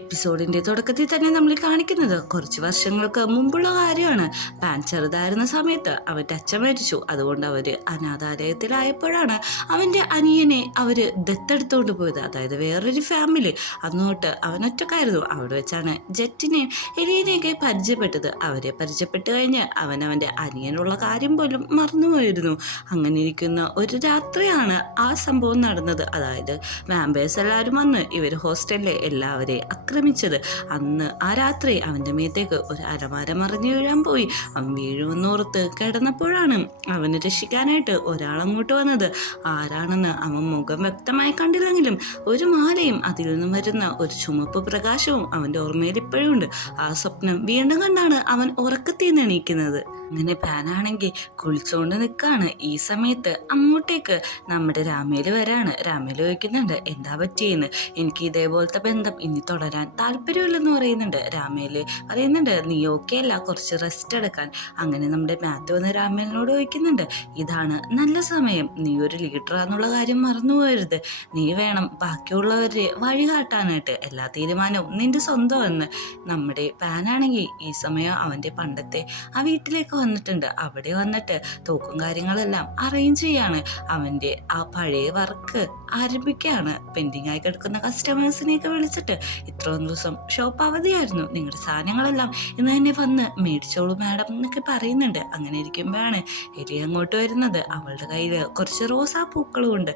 എപ്പിസോഡിന്റെ തുടക്കത്തിൽ തന്നെ നമ്മൾ കാണിക്കുന്നത് കുറച്ച് വർഷങ്ങൾക്ക് മുമ്പുള്ള കാര്യമാണ്. പാൻ ചെറുതായിരുന്ന സമയത്ത് അവന്റെ അച്ഛൻ മരിച്ചു. അതുകൊണ്ട് അവര് അനാഥാലയത്തിലായപ്പോഴാണ് അവന്റെ അനിയനെ അവര് ദത്തെടുത്തോണ്ട് പോയത്, അതായത് വേറൊരു ഫാമിലി. അന്നോട്ട് അവൻ ഒറ്റക്കായിരുന്നു. അവിടെ വെച്ചാണ് ജെറ്റിനെയും എലിയനെയൊക്കെ പരിചയപ്പെട്ടത്. അവരെ പരിചയപ്പെട്ട് കഴിഞ്ഞ് അവൻ അവന്റെ അനിയനുള്ള കാര്യം പോലും മറന്നുപോയിരുന്നു. അങ്ങനെ ഇരിക്കുന്ന ഒരു രാത്രിയാണ് ആ സംഭവം നടന്നത്. അതായത് വാമ്പേഴ്സ് എല്ലാവരും വന്ന് ഇവർ ഹോസ്റ്റലിലെ എല്ലാവരെയും ആക്രമിച്ചത്. അന്ന് ആ രാത്രി അവൻ്റെ മേത്തേക്ക് ഒരു അലമാര മറിഞ്ഞു വീഴാൻ പോയി. അവൻ വീഴുമെന്നോർത്ത് കിടന്നപ്പോഴാണ് അവനെ രക്ഷിക്കാനായിട്ട് ഒരാളങ്ങോട്ട് വന്നത്. ആരാണെന്ന് അവൻ മുഖം വ്യക്തമായി കണ്ടില്ലെങ്കിലും ഒരു മാലയും അതിൽ നിന്നും വരുന്ന ഒരു ചുമപ്പ് പ്രകാശവും അവൻ്റെ ഓർമ്മയിൽ ഇപ്പോഴും ഉണ്ട്. ആ സ്വപ്നം വീണ്ടും കണ്ടാണ് അവൻ ഉറക്കത്തിൽ നിന്ന് എണീക്കുന്നത്. അങ്ങനെ പാനാണെങ്കിൽ കുളിച്ചുകൊണ്ട് നിൽക്കുകയാണ്. ഈ സമയത്ത് അങ്ങോട്ടേക്ക് നമ്മുടെ രാമേല് വരാണ്. രാമേല് ചോദിക്കുന്നുണ്ട് എന്താ പറ്റിയെന്ന്. എനിക്ക് ഇതേപോലത്തെ ബന്ധം ഇനി തുടരാൻ താല്പര്യമില്ലെന്ന് പറയുന്നുണ്ട്. രാമേല് പറയുന്നുണ്ട് നീ ഓക്കെ അല്ല, കുറച്ച് റെസ്റ്റ് എടുക്കാൻ. അങ്ങനെ നമ്മുടെ മാത്യു വന്ന് രാമേലിനോട് ചോദിക്കുന്നുണ്ട് ഇതാണ് നല്ല സമയം, നീ ഒരു ലീഡറാന്നുള്ള കാര്യം മറന്നു പോകരുത്. നീ വേണം ബാക്കിയുള്ളവരെ വഴി കാട്ടാനായിട്ട്. എല്ലാ തീരുമാനവും നിന്റെ സ്വന്തമെന്ന്. നമ്മുടെ പാനാണെങ്കിൽ ഈ സമയം അവൻ്റെ പണ്ടത്തെ ആ വീട്ടിലേക്ക് വന്നിട്ടുണ്ട്. അവിടെ വന്നിട്ട് തോക്കും കാര്യങ്ങളെല്ലാം അറേഞ്ച് ചെയ്യാണ്. അവൻ്റെ ആ പഴയ വർക്ക് ആരംഭിക്കുകയാണ്. പെൻഡിങ് ആയി കിടക്കുന്ന കസ്റ്റമേഴ്സിനെയൊക്കെ വിളിച്ചിട്ട് ഇത്രയും ദിവസം ഷോപ്പ് അവധിയായിരുന്നു, നിങ്ങളുടെ സാധനങ്ങളെല്ലാം ഇന്ന് തന്നെ വന്ന് മേടിച്ചോളൂ മാഡം എന്നൊക്കെ പറയുന്നുണ്ട്. അങ്ങനെ ഇരിക്കുമ്പോഴാണ് എലി അങ്ങോട്ട് വരുന്നത്. അവളുടെ കയ്യിൽ കുറച്ച് റോസാപ്പൂക്കളും ഉണ്ട്.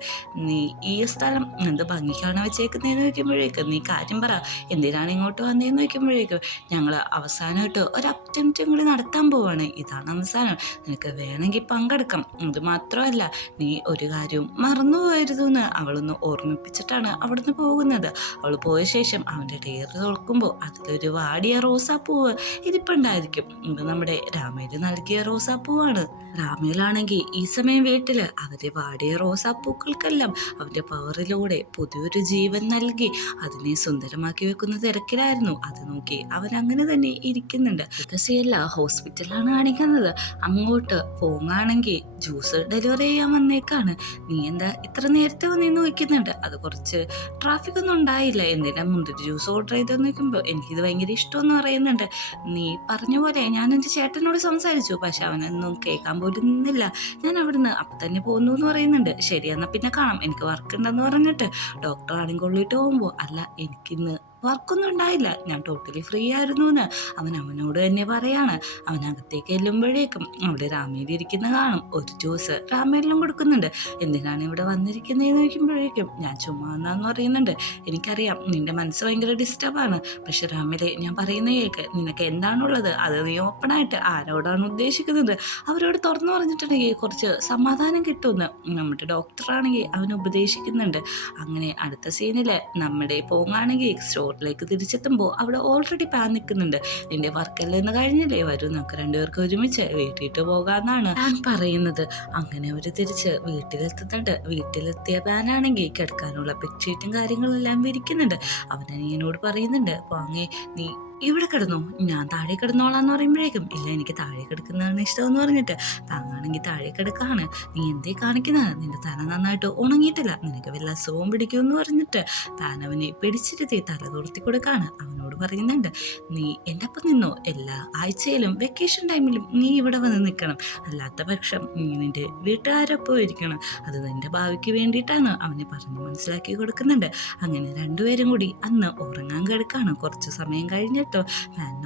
നീ ഈ സ്ഥലം എന്ത് ഭംഗിക്കാണ് വെച്ചേക്കുന്നതെന്ന് ചോദിക്കുമ്പോഴേക്കും നീ കാര്യം പറ, എന്തിനാണ് ഇങ്ങോട്ട് വന്നതെന്ന് ചോദിക്കുമ്പോഴേക്കും ഞങ്ങൾ അവസാനമായിട്ട് ഒരു അറ്റംപ്റ്റും കൂടി നടത്താൻ പോവാണ്, ഇതാണ് അവസാനം, നിനക്ക് വേണമെങ്കിൽ പങ്കെടുക്കാം. ഇത് മാത്രമല്ല നീ ഒരു കാര്യവും മറന്നു പോകരുതെന്ന് അവളൊന്ന് ഓർമ്മിപ്പിച്ചിട്ടാണ് അവിടുന്ന് പോകുന്നത്. അവൾ പോയ ശേഷം അവൻ്റെ ടയർ തുറക്കുമ്പോൾ അതിലൊരു വാടിയ റോസാപ്പൂവ് ഇരിപ്പുണ്ടായിരിക്കും. ഇത് നമ്മുടെ രാമേല് നൽകിയ റോസാപ്പൂവാണ്. രാമേലാണെങ്കിൽ ഈ സമയം വീട്ടിൽ അവരെ വാടിയ റോസാപ്പൂക്കൾക്കെല്ലാം അവൻ്റെ പവറിലൂടെ പുതിയൊരു ജീവൻ നൽകി അതിനെ സുന്ദരമാക്കി വെക്കുന്ന തിരക്കിലായിരുന്നു. അത് നോക്കി അവൻ അങ്ങനെ തന്നെ ഇരിക്കുന്നുണ്ട്. ഇതല്ല ഹോസ്പിറ്റലാണ് കാണിക്കുന്നത്. അങ്ങോട്ട് പോങ്ങാണെങ്കിൽ ജ്യൂസ് ഡെലിവറി ചെയ്യാൻ വന്നേക്കാണ്. നീ എന്താ ഇത്ര നേരത്തെ വന്നേന്ന് ചോദിക്കുന്നുണ്ട്. അത് കുറച്ച് ട്രാഫിക് ഒന്നും ഉണ്ടായില്ല, എന്തിനാ മുന്തിരി ജ്യൂസ് ഓർഡർ ചെയ്തെന്ന് നോക്കുമ്പോൾ എനിക്കിത് ഭയങ്കര ഇഷ്ടമെന്ന് പറയുന്നുണ്ട്. നീ പറഞ്ഞ പോലെ ഞാൻ എൻ്റെ ചേട്ടനോട് സംസാരിച്ചു, പക്ഷെ അവനൊന്നും കേൾക്കാൻ പോലും നിന്നില്ല. ഞാൻ അവിടുന്ന് അപ്പം തന്നെ പോകുന്നു എന്ന് പറയുന്നുണ്ട്. ശരി എന്നാൽ പിന്നെ കാണാം, എനിക്ക് വർക്ക് ഉണ്ടെന്ന് പറഞ്ഞിട്ട് ഡോക്ടറാണെങ്കിൽ കൊള്ളിട്ട് പോകുമ്പോൾ അല്ല എനിക്കിന്ന് വർക്കൊന്നും ഉണ്ടായില്ല, ഞാൻ ടോട്ടലി ഫ്രീ ആയിരുന്നു എന്ന് അവനോട് തന്നെ പറയാണ്. അവനകത്തേക്ക് ചെല്ലുമ്പോഴേക്കും അവിടെ രാമേലി ഇരിക്കുന്ന കാണും. ഒരു ജ്യൂസ് രാമേലിനും കൊടുക്കുന്നുണ്ട്. എന്തിനാണ് ഇവിടെ വന്നിരിക്കുന്നതെന്ന് ചോദിക്കുമ്പോഴേക്കും ഞാൻ ചുമ്മാ എന്നാന്ന് പറയുന്നുണ്ട്. എനിക്കറിയാം നിന്റെ മനസ്സ് ഭയങ്കര ഡിസ്റ്റർബാണ്, പക്ഷെ രാമേലി ഞാൻ പറയുന്ന കേൾക്ക്, നിനക്ക് എന്താണുള്ളത് അത് നീ ഓപ്പണായിട്ട് ആരോടാണ് ഉദ്ദേശിക്കുന്നത് അവരോട് തുറന്നു പറഞ്ഞിട്ടുണ്ടെങ്കിൽ കുറച്ച് സമാധാനം കിട്ടുമെന്ന് നമ്മുടെ ഡോക്ടറാണെങ്കിൽ അവൻ ഉപദേശിക്കുന്നുണ്ട്. അങ്ങനെ അടുത്ത സീനിൽ നമ്മുടെ പോങ്ങാണെങ്കിൽ സ്റ്റോറിലേക്ക് തിരിച്ചെത്തുമ്പോൾ അവിടെ ഓൾറെഡി പാൻ നിൽക്കുന്നുണ്ട്. നിന്റെ വർക്കെല്ലാം ഇന്ന് കഴിഞ്ഞില്ലേ, വരൂ നമുക്ക് രണ്ടുപേർക്ക് ഒരുമിച്ച് വീട്ടിട്ട് പോകാമെന്നാണ് പാൻ പറയുന്നത്. അങ്ങനെ അവർ തിരിച്ച് വീട്ടിലെത്തുന്നുണ്ട്. വീട്ടിലെത്തിയ പാനാണെങ്കിൽ കിടക്കാനുള്ള ബെഡ്ഷീറ്റും കാര്യങ്ങളെല്ലാം വിരിക്കുന്നുണ്ട്. അവനനിയനോട് പറയുന്നുണ്ട് വാങ്ങേ നീ ഇവിടെ കിടന്നു, ഞാൻ താഴെ കിടന്നോളാന്ന് പറയുമ്പോഴേക്കും ഇല്ല എനിക്ക് താഴെ കിടക്കുന്നതാണ് ഇഷ്ടമെന്ന് പറഞ്ഞിട്ട് താങ്ങാണെങ്കിൽ താഴെ കിടക്കാണ്. നീ എന്തേ കാണിക്കുന്നത്, നിന്റെ തല നന്നായിട്ട് ഉണങ്ങിയിട്ടില്ല, നിനക്ക് വല്ല അസുഖവും പിടിക്കുമെന്ന് പറഞ്ഞിട്ട് താൻ അവനെ പിടിച്ചിരുത്തി തല തുറത്തി കൊടുക്കാണ്. അവനോട് പറയുന്നുണ്ട് നീ എൻ്റെ ഒപ്പം നിന്നോ, എല്ലാ ആഴ്ചയിലും വെക്കേഷൻ ടൈമിലും നീ ഇവിടെ വന്ന് നിൽക്കണം, അല്ലാത്ത പക്ഷം നീ നിന്റെ വീട്ടുകാരൊപ്പം ഇരിക്കണം, അത് നിന്റെ ഭാവിക്ക് വേണ്ടിയിട്ടാണ് അവനെ പറഞ്ഞ് മനസ്സിലാക്കി കൊടുക്കുന്നുണ്ട്. അങ്ങനെ രണ്ടുപേരും കൂടി അന്ന് ഉറങ്ങാൻ കിടക്കാണ്. കുറച്ച് സമയം കഴിഞ്ഞിട്ട്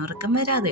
ഉറക്കം വരാതെ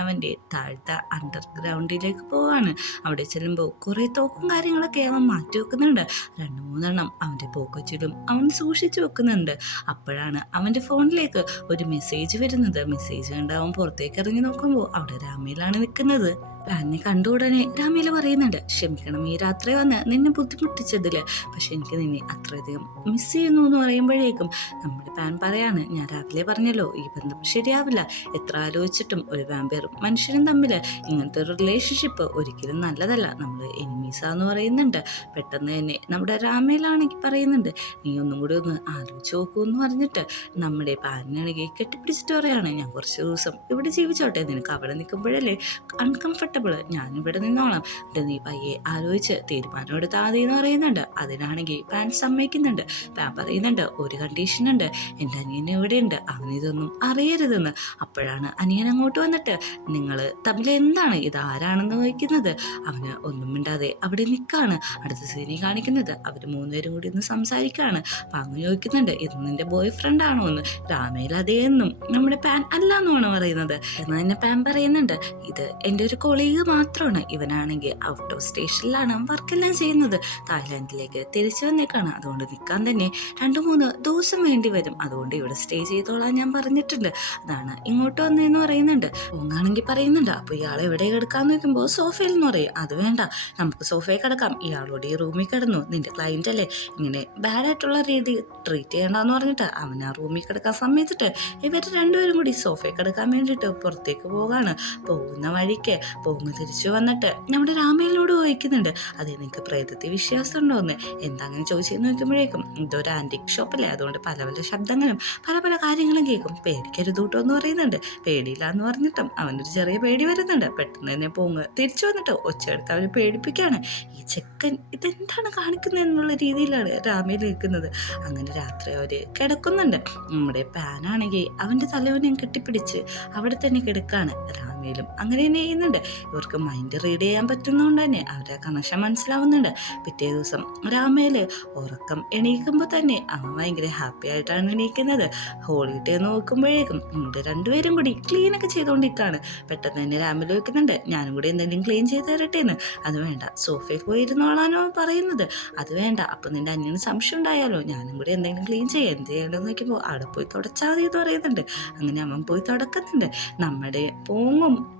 അവൻ്റെ താഴത്തെ അണ്ടർഗ്രൗണ്ടിലേക്ക് പോവാണ്. അവിടെ ചെല്ലുമ്പോൾ കുറേ തോക്കും കാര്യങ്ങളൊക്കെ അവൻ മാറ്റി വെക്കുന്നുണ്ട്. 2-3 അവൻ്റെ പോക്കറ്റിലും അവൻ സൂക്ഷിച്ചു വെക്കുന്നുണ്ട്. അപ്പോഴാണ് അവൻ്റെ ഫോണിലേക്ക് ഒരു മെസ്സേജ് വരുന്നത്. മെസ്സേജ് കണ്ട് അവൻ പുറത്തേക്ക് ഇറങ്ങി നോക്കുമ്പോൾ അവിടെ രാമയിലാണ് നിൽക്കുന്നത്. പാനിനെ കണ്ട ഉടനെ രാമേല പറയുന്നുണ്ട് ക്ഷമിക്കണം ഈ രാത്രി വന്ന് നിന്നെ ബുദ്ധിമുട്ടിച്ചതില്, പക്ഷെ എനിക്ക് നിന്നെ അത്രയധികം മിസ് ചെയ്യുന്നു എന്ന് പറയുമ്പോഴേക്കും നമ്മുടെ പാൻ പറയാണ് ഞാൻ രാവിലെ പറഞ്ഞല്ലോ ഈ ബന്ധം ശരിയാവില്ല, എത്ര ആലോചിച്ചിട്ടും ഒരു വാമ്പയറും മനുഷ്യനും തമ്മിൽ ഇങ്ങനത്തെ ഒരു റിലേഷൻഷിപ്പ് ഒരിക്കലും നല്ലതല്ല, നമ്മൾ എനിമീസാന്ന് പറയുന്നുണ്ട്. പെട്ടെന്ന് തന്നെ നമ്മുടെ രാമേലാണെങ്കിൽ പറയുന്നുണ്ട് നീ ഒന്നും കൂടി ഒന്ന് ആലോചിച്ച് നോക്കൂ എന്ന് പറഞ്ഞിട്ട് നമ്മുടെ പാനിനാണെങ്കിൽ കെട്ടിപ്പിടിച്ചിട്ട് പറയാണ് ഞാൻ കുറച്ച് ദിവസം ഇവിടെ ജീവിച്ചോട്ടെ, നിനക്ക് അവിടെ നിൽക്കുമ്പോഴല്ലേ അൺകംഫർട്ടബിൾ കംഫർട്ടബിൾ, ഞാനിവിടെ നിന്നോളാം, എന്നിട്ട് നീ പയ്യെ ആലോചിച്ച് തീരുമാനം എടുത്താൽ മതി എന്ന് പറയുന്നുണ്ട്. അതിനാണെങ്കിൽ പാൻ സമ്മതിക്കുന്നുണ്ട്. പാൻ പറയുന്നുണ്ട് ഒരു കണ്ടീഷൻ ഉണ്ട്, എൻ്റെ അനിയൻ ഇവിടെയുണ്ട്, അവനിതൊന്നും അറിയരുതെന്ന്. അപ്പോഴാണ് അനിയൻ അങ്ങോട്ട് വന്നിട്ട് നിങ്ങൾ തമ്മിൽ എന്താണ്, ഇതാരാണെന്ന് ചോദിക്കുന്നത്. അവന് ഒന്നും മിണ്ടാതെ അവിടെ നിൽക്കുകയാണ്. അടുത്ത സീനി കാണിക്കുന്നത് അവർ മൂന്നുപേരും കൂടി ഒന്ന് സംസാരിക്കുകയാണ്. അപ്പം അങ്ങ് ചോദിക്കുന്നുണ്ട് ഇത് നിന്റെ ബോയ് ഫ്രണ്ട് ആണോ എന്ന്. രാമയിൽ അതേന്നും നമ്മുടെ പാൻ അല്ല എന്നാണ് പറയുന്നത്. എന്ന് തന്നെ പാൻ പറയുന്നുണ്ട് ഇത് എൻ്റെ ഒരു കൊളീഗ് മാത്രമാണ്, ഇവനാണെങ്കിൽ ഔട്ട് ഓഫ് സ്റ്റേഷനിലാണ് വർക്കെല്ലാം ചെയ്യുന്നത്, തായ്ലാൻഡിലേക്ക് തിരിച്ചു വന്നേക്കാണ്, അതുകൊണ്ട് നിൽക്കാൻ തന്നെ 2-3 ദിവസം വേണ്ടി വരും, അതുകൊണ്ട് ഇവിടെ സ്റ്റേ ചെയ്തോളാൻ ഞാൻ പറഞ്ഞിട്ടുണ്ട്, അതാണ് ഇങ്ങോട്ട് വന്നതെന്ന് പറയുന്നുണ്ട്. ഓങ്ങാണെങ്കിൽ പറയുന്നുണ്ട് അപ്പോൾ ഇയാൾ എവിടെ കിടക്കാന്ന് നോക്കുമ്പോൾ സോഫയിൽ എന്ന് പറയും. അത് വേണ്ട, നമുക്ക് സോഫയിൽ കിടക്കാം, ഇയാളോട് ഈ റൂമിൽ കിടന്നു, നിന്റെ ക്ലയൻ്റ് അല്ലേ, ഇങ്ങനെ ബാഡായിട്ടുള്ള രീതി ട്രീറ്റ് ചെയ്യണ്ടെന്ന് പറഞ്ഞിട്ട് അവൻ ആ റൂമിൽ കിടക്കാൻ സമ്മതിച്ചിട്ട് ഇവർ രണ്ടുപേരും കൂടി സോഫയിൽ കിടക്കാൻ വേണ്ടിയിട്ട് പുറത്തേക്ക് പോകാണ്. പോകുന്ന വഴിക്ക് തിരിച്ചു വന്നിട്ട് നമ്മുടെ രാമയിലോട് ചോദിക്കുന്നുണ്ട് അതെ നിങ്ങൾക്ക് പ്രേതത്തെ വിശ്വാസം ഉണ്ടോന്ന്. എന്താ അങ്ങനെ ചോദിച്ചെന്ന് നോക്കുമ്പോഴേക്കും ഇതൊരു ആൻറ്റിക് ഷോപ്പല്ലേ, അതുകൊണ്ട് പല പല ശബ്ദങ്ങളും പല കാര്യങ്ങളും കേൾക്കും, പേടിക്കരുത് കേട്ടോ എന്ന് പറയുന്നുണ്ട്. പേടിയില്ല എന്ന് പറഞ്ഞിട്ടും അവനൊരു ചെറിയ പേടി വരുന്നുണ്ട്. പെട്ടെന്ന് തന്നെ തിരിച്ചു വന്നിട്ട് ഒച്ചയെടുത്ത് അവന് പേടിപ്പിക്കുകയാണ്. ഈ ചെക്കൻ ഇതെന്താണ് കാണിക്കുന്നത് എന്നുള്ള രീതിയിലാണ് രാമയിൽ നിൽക്കുന്നത്. അങ്ങനെ രാത്രി അവർ കിടക്കുന്നുണ്ട്. നമ്മുടെ പാനാണെങ്കിൽ അവൻ്റെ തലവനെയും കെട്ടിപ്പിടിച്ച് അവിടെ തന്നെ കിടക്കാണ്. രാമയിലും അങ്ങനെ തന്നെ ചെയ്യുന്നുണ്ട്. ഇവർക്ക് മൈൻഡ് റീഡ് ചെയ്യാൻ പറ്റുന്നതുകൊണ്ട് തന്നെ അവരുടെ കണക്ഷൻ മനസ്സിലാവുന്നുണ്ട്. പിറ്റേ ദിവസം രാമയിൽ ഉറക്കം എണീക്കുമ്പോൾ തന്നെ അവൻ ഭയങ്കര ഹാപ്പി ആയിട്ടാണ് എണീക്കുന്നത്. ഹോളിഡേ നോക്കുമ്പോഴേക്കും ഇവിടെ രണ്ടുപേരും കൂടി ക്ലീനൊക്കെ ചെയ്തുകൊണ്ടിരിക്കുകയാണ്. പെട്ടെന്ന് തന്നെ രാമയിൽ വെക്കുന്നുണ്ട് ഞാനും കൂടി എന്തെങ്കിലും ക്ലീൻ ചെയ്ത് തരട്ടെ എന്ന്. അത് വേണ്ട, സോഫയിൽ പോയി ഇരുന്നോളാനോ പറയുന്നത്. അത് വേണ്ട, അപ്പം നിന്റെ അന്യന് സംശയം ഉണ്ടായാലോ, ഞാനും കൂടി എന്തെങ്കിലും ക്ലീൻ ചെയ്യാം, എന്ത് ചെയ്യണമെന്ന് നോക്കുമ്പോൾ അവിടെ പോയി തുടച്ചാൽ മതി എന്ന് പറയുന്നുണ്ട്. അങ്ങനെ അവൻ പോയി തുടക്കുന്നുണ്ട്. നമ്മുടെ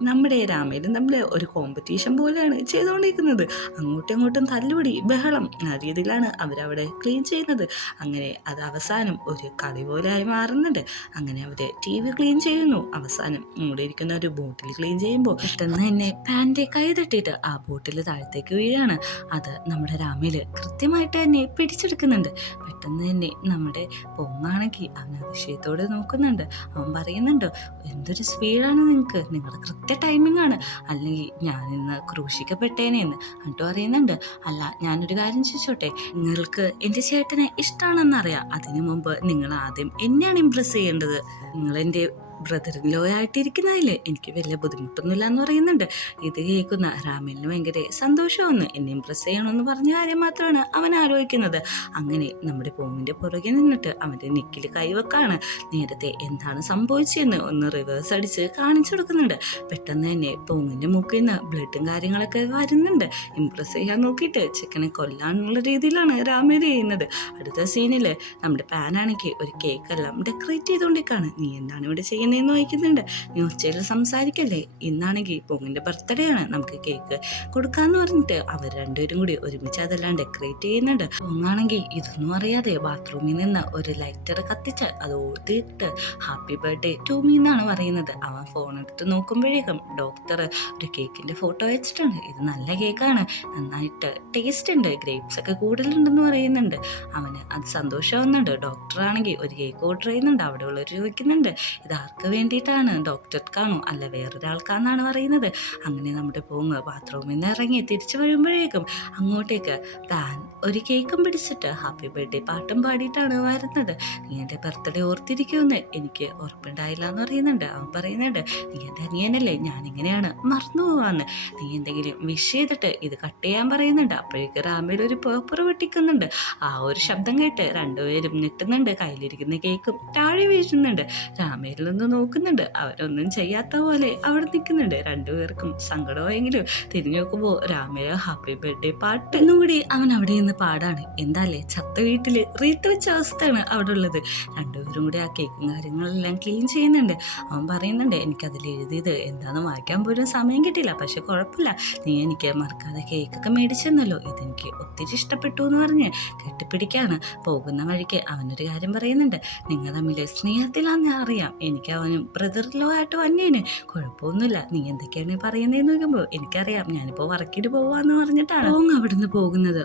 നമ്മുടെ രാമയിലും തമ്മിൽ ഒരു കോമ്പറ്റീഷൻ പോലെയാണ് ചെയ്തുകൊണ്ടിരിക്കുന്നത്. അങ്ങോട്ടും ഇങ്ങോട്ടും തല്ലുപിടി ബഹളം ആ രീതിയിലാണ് അവരവിടെ ക്ലീൻ ചെയ്യുന്നത്. അങ്ങനെ അത് അവസാനം ഒരു കളി പോലെ ആയി മാറുന്നുണ്ട്. അങ്ങനെ അവർ TV ക്ലീൻ ചെയ്യുന്നു. അവസാനം ഇവിടെ ഇരിക്കുന്ന ഒരു ബോട്ടിൽ ക്ലീൻ ചെയ്യുമ്പോൾ പെട്ടെന്ന് തന്നെ പാൻ്റെ കൈ തട്ടിയിട്ട് ആ ബോട്ടിൽ താഴത്തേക്ക് വീഴാണ്. അത് നമ്മുടെ രാമയിൽ കൃത്യമായിട്ട് തന്നെ പിടിച്ചെടുക്കുന്നുണ്ട്. പെട്ടെന്ന് തന്നെ നമ്മുടെ പൊങ്ങാണെങ്കിൽ അവൻ അതിശയത്തോടെ നോക്കുന്നുണ്ട്. അവൻ പറയുന്നുണ്ട് എന്തൊരു സ്പീഡാണ് നിങ്ങൾക്ക്, നിങ്ങളുടെ കൃത്യ ടൈമിംഗ് ആണ്, അല്ലെങ്കിൽ ഞാനിന്ന് ക്രൂശിക്കപ്പെട്ടേനെന്ന്. എന്നിട്ട് പറയുന്നുണ്ട് അല്ല ഞാനൊരു കാര്യം ചോദിച്ചോട്ടെ, നിങ്ങൾക്ക് എൻ്റെ ചേട്ടനെ ഇഷ്ടമാണെന്നറിയാം, അതിനു മുമ്പ് നിങ്ങൾ ആദ്യം എന്നെയാണ് ഇംപ്രസ് ചെയ്യേണ്ടത്, നിങ്ങൾ എൻ്റെ ബ്രദറിൻ ആയിട്ടിരിക്കുന്നതില്ലേ, എനിക്ക് വലിയ ബുദ്ധിമുട്ടൊന്നുമില്ല എന്ന് പറയുന്നുണ്ട്. ഇത് കേൾക്കുന്ന രാമലിന് ഭയങ്കര സന്തോഷമെന്ന്, എന്നെ ഇംപ്രസ് ചെയ്യണമെന്ന് പറഞ്ഞ കാര്യം മാത്രമാണ് അവൻ ആലോചിക്കുന്നത്. അങ്ങനെ നമ്മുടെ പൂമിൻ്റെ പുറകെ നിന്നിട്ട് അവൻ്റെ നെക്കിൽ കൈവെക്കാണ്. നേരത്തെ എന്താണ് സംഭവിച്ചതെന്ന് ഒന്ന് റിവേഴ്സ് അടിച്ച് കാണിച്ചു കൊടുക്കുന്നുണ്ട്. പെട്ടെന്ന് തന്നെ പൂമിൻ്റെ മൂക്കിൽ നിന്ന് ബ്ലഡും കാര്യങ്ങളൊക്കെ വരുന്നുണ്ട്. ഇംപ്രസ് ചെയ്യാൻ നോക്കിയിട്ട് ചിക്കനെ കൊല്ലാനുള്ള രീതിയിലാണ് രാമേരി ചെയ്യുന്നത്. അടുത്ത സീനിൽ നമ്മുടെ പാനാണെങ്കിൽ ഒരു കേക്കെല്ലാം ഡെക്കറേറ്റ് ചെയ്തുകൊണ്ടിരിക്കുകയാണ്. നീ എന്താണ് ഇവിടെ ചെയ്യുന്നത് എന്ന് ചോദിക്കുന്നുണ്ട്. നീ ഉച്ചയിൽ സംസാരിക്കല്ലേ, ഇന്നാണെങ്കിൽ പൊങ്ങിൻ്റെ ബർത്ത്ഡേ ആണ്, നമുക്ക് കേക്ക് കൊടുക്കാന്ന് പറഞ്ഞിട്ട് അവർ രണ്ടുപേരും കൂടി ഒരുമിച്ച് അതെല്ലാം ഡെക്കറേറ്റ് ചെയ്യുന്നുണ്ട്. പൊങ്ങാണെങ്കിൽ ഇതൊന്നും അറിയാതെ ബാത്റൂമിൽ നിന്ന് ഒരു ലൈറ്റർ കത്തിച്ച് അത് ഊത്തിയിട്ട് ഹാപ്പി ബർത്ത്ഡേ ടു മീ എന്നാണ് പറയുന്നത്. അവൻ ഫോൺ എടുത്ത് നോക്കുമ്പോഴേക്കും ഡോക്ടർ ഒരു കേക്കിൻ്റെ ഫോട്ടോ വെച്ചിട്ടുണ്ട്. ഇത് നല്ല കേക്കാണ്, നന്നായിട്ട് ടേസ്റ്റ് ഉണ്ട്, ഗ്രേപ്സ് ഒക്കെ കൂടുതലുണ്ടെന്ന് പറയുന്നുണ്ട്. അവന് അത് സന്തോഷമാവുന്നുണ്ട്. ഡോക്ടറാണെങ്കിൽ ഒരു കേക്ക് ഓർഡർ ചെയ്യുന്നുണ്ട്. അവിടെ ഉള്ളവർ ചോദിക്കുന്നുണ്ട് ഇത് ആർക്ക് വേണ്ടിയിട്ടാണ്, ഡോക്ടർക്കാണോ അല്ല വേറൊരാൾക്കാന്നാണ് പറയുന്നത്. അങ്ങനെ നമ്മുടെ പോങ്ങ് ബാത്റൂമിൽ നിന്ന് ഇറങ്ങി തിരിച്ചു വരുമ്പോഴേക്കും അങ്ങോട്ടേക്ക് പാൻ ഒരു കേക്കും പിടിച്ചിട്ട് ഹാപ്പി ബർത്ത്ഡേ പാട്ടും പാടിയിട്ടാണ് വരുന്നത്. നീ എൻ്റെ ബർത്ത്ഡേ ഓർത്തിരിക്കുമെന്ന് എനിക്ക് ഉറപ്പുണ്ടായില്ല എന്ന് പറയുന്നുണ്ട്. അവൻ പറയുന്നുണ്ട് നീ എൻ്റെ അനിയനല്ലേ, ഞാനിങ്ങനെയാണ് മറന്നു പോവാന്ന്, നീ എന്തെങ്കിലും വിഷ് ചെയ്തിട്ട് ഇത് കട്ട് ചെയ്യാൻ പറയുന്നുണ്ട്. അപ്പോഴേക്ക് റാമയിൽ ഒരു പേപ്പർ വെട്ടിക്കുന്നുണ്ട്. ആ ഒരു ശബ്ദം കേട്ട് രണ്ടുപേരും ഞെട്ടുന്നുണ്ട്. കയ്യിലിരിക്കുന്ന കേക്കും താഴെ വീഴുന്നുണ്ട്. രാമയിൽ നിന്ന് നോക്കുന്നുണ്ട്. അവരൊന്നും ചെയ്യാത്ത പോലെ അവിടെ നിൽക്കുന്നുണ്ട്. രണ്ടുപേർക്കും സങ്കടമായെങ്കിലും തിരിഞ്ഞു നോക്കുമ്പോൾ രാമയുടെ ഹാപ്പി ബർത്ത്ഡേ പാട്ട് എന്നുകൂടി അവൻ അവിടെ നിന്ന് പാടാണ്. എന്താല്ലേ ചത്ത വീട്ടിൽ റീത്ത് വെച്ച അവസ്ഥയാണ് അവിടെ ഉള്ളത്. രണ്ടുപേരും കൂടി ആ കേക്കും കാര്യങ്ങളെല്ലാം ക്ലീൻ ചെയ്യുന്നുണ്ട്. അവൻ പറയുന്നുണ്ട് എനിക്കതിൽ എഴുതിയത് എന്താണെന്ന് വായിക്കാൻ പോലും സമയം കിട്ടില്ല, പക്ഷെ കുഴപ്പമില്ല, നീ എനിക്ക് മറക്കാതെ കേക്കൊക്കെ മേടിച്ചെന്നല്ലോ, ഇതെനിക്ക് ഒത്തിരി ഇഷ്ടപ്പെട്ടു എന്ന് പറഞ്ഞ് കെട്ടിപ്പിടിക്കാണ്. പോകുന്ന വഴിക്ക് അവനൊരു കാര്യം പറയുന്നുണ്ട്, നിങ്ങൾ തമ്മിൽ സ്നേഹത്തിലാണെന്ന് അറിയാം, എനിക്ക് അവനും ബ്രദർ ലോ ആയിട്ട് വന്നേന്, കുഴപ്പമൊന്നുമില്ല, നീ എന്തൊക്കെയാണ് പറയുന്നതെന്ന് നോക്കുമ്പോൾ എനിക്കറിയാം, ഞാനിപ്പോൾ വർക്കിന് പോവാന്ന് പറഞ്ഞിട്ടാണ് അവിടുന്ന് പോകുന്നത്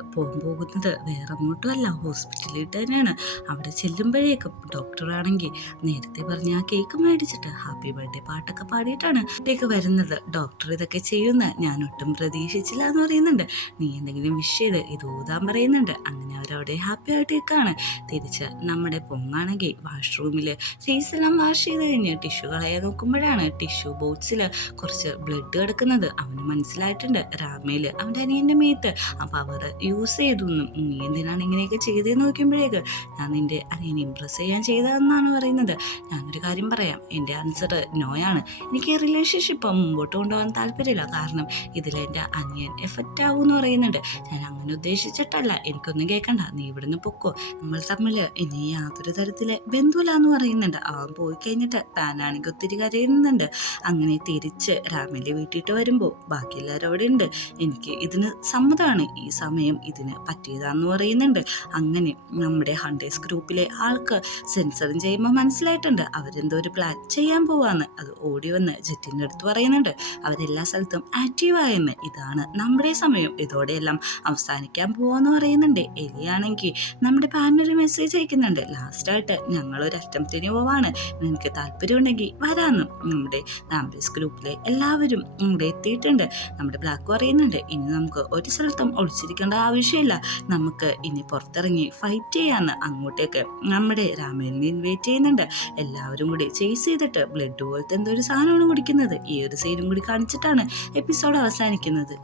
വേറെ അങ്ങോട്ടും അല്ല, ഹോസ്പിറ്റലിൽ തന്നെയാണ്. അവിടെ ചെല്ലുമ്പോഴേക്കും ഡോക്ടറാണെങ്കിൽ നേരത്തെ പറഞ്ഞ ആ കേക്ക് മേടിച്ചിട്ട് ഹാപ്പി ബർത്ത്ഡേ പാട്ടൊക്കെ പാടിയിട്ടാണ് ഇവിടേക്ക് വരുന്നത്. ഡോക്ടർ ഇതൊക്കെ ചെയ്യുന്ന ഞാൻ ഒട്ടും പ്രതീക്ഷിച്ചില്ല എന്ന് പറയുന്നുണ്ട്. നീ എന്തെങ്കിലും വിഷ് ചെയ്ത് ഇത് ഊതാൻ പറയുന്നുണ്ട്. അങ്ങനെ അവരവിടെ ഹാപ്പി ആയിട്ടേക്കാണ്. തിരിച്ച് നമ്മുടെ പൊങ്ങാണെങ്കിൽ വാഷ്റൂമിൽ ഫേസ് എല്ലാം വാഷ് ചെയ്ത് കഴിഞ്ഞ് ടിഷ്യൂ കളയാൻ നോക്കുമ്പോഴാണ് ടിഷ്യൂ ബോക്സിൽ കുറച്ച് ബ്ലഡ് കിടക്കുന്നത്. അവന് മനസ്സിലായിട്ടുണ്ട് രാമേല് അവൻ്റെ അനിയൻ്റെ മേത്ത്. അപ്പോൾ അവർ യൂസ് ചെയ്തൊന്നും, നീ എന്തിനാണ് ഇങ്ങനെയൊക്കെ ചെയ്തതെന്ന് നോക്കുമ്പോഴേക്ക് ഞാൻ നിൻ്റെ അനിയനെ ഇമ്പ്രസ് ചെയ്യാൻ ചെയ്തതെന്നാണ് പറയുന്നത്. ഞാനൊരു കാര്യം പറയാം, എൻ്റെ ആൻസർ നോയാണ്. എനിക്ക് ഈ റിലേഷൻഷിപ്പ് മുമ്പോട്ട് കൊണ്ടുപോകാൻ താല്പര്യമില്ല. കാരണം ഇതിൽ എൻ്റെ അനിയൻ എഫക്റ്റ് ആവും എന്ന് പറയുന്നുണ്ട്. ഞാൻ അങ്ങനെ ഉദ്ദേശിച്ചിട്ടല്ല, എനിക്കൊന്നും കേൾക്കണ്ട, നീ ഇവിടുന്ന് പൊക്കോ, നമ്മൾ തമ്മിൽ ഇനി യാതൊരു തരത്തിലെ ബന്ധുവില്ലാന്ന് പറയുന്നുണ്ട്. അവൻ പോയി കഴിഞ്ഞിട്ട് താനാണെങ്കിൽ ഒത്തിരി കരയുന്നുണ്ട്. അങ്ങനെ തിരിച്ച് രാമൻ്റെ വീട്ടിട്ട് വരുമ്പോൾ ബാക്കി എല്ലാവരും അവിടെ ഉണ്ട്. എനിക്ക് ഇതിന് സമ്മതമാണ്, ഈ സമയം ഇതിന് പറ്റിയതാന്ന് പറയുന്നുണ്ട്. അങ്ങനെ നമ്മുടെ ഹണ്ടേഴ്സ് ഗ്രൂപ്പിലെ ആൾക്ക് സെൻസറും ചെയ്യുമ്പോൾ മനസ്സിലായിട്ടുണ്ട് അവരെന്തോ ഒരു പ്ലാൻ ചെയ്യാൻ പോവാന്ന്. അത് ഓടി വന്ന് ജെറ്റിൻ്റെ അടുത്ത് പറയുന്നുണ്ട് അവരെല്ലാ സ്ഥലത്തും ആക്റ്റീവായെന്ന്. ഇതാണ് നമ്മുടെ സമയം, ഇതോടെയെല്ലാം അവസാനിക്കാൻ പോവാന്ന് പറയുന്നുണ്ട്. എലിയാണെങ്കിൽ നമ്മുടെ പാനൊരു മെസ്സേജ് അയക്കുന്നുണ്ട്, ലാസ്റ്റായിട്ട് ഞങ്ങളൊരു അറ്റംപ്റ്റിന് പോവാണ്, നിനക്ക് താല്പര്യം ഉണ്ടെങ്കിൽ വരാമെന്നും. നമ്മുടെ നാംബേസ് ഗ്രൂപ്പിലെ എല്ലാവരും ഇവിടെ എത്തിയിട്ടുണ്ട്. നമ്മുടെ ബ്ലാക്ക് പറയുന്നുണ്ട് ഇനി നമുക്ക് ഒരു സ്ഥലത്തും ഒളിച്ചിരിക്കേണ്ട ആവശ്യമില്ല, നമുക്ക് ഇനി പുറത്തിറങ്ങി ഫൈറ്റ് ചെയ്യാന്ന്. അങ്ങോട്ടേക്ക് നമ്മുടെ രാമേലിനെ ഇൻവൈറ്റ് ചെയ്യുന്നുണ്ട്. എല്ലാവരും കൂടി ചേസ് ചെയ്തിട്ട് ബ്ലഡ് പോലത്തെ എന്തോ ഒരു സാധനമാണ് കുടിക്കുന്നത്. ഈ ഒരു സീനും കൂടി കാണിച്ചിട്ടാണ് എപ്പിസോഡ് അവസാനിക്കുന്നത്.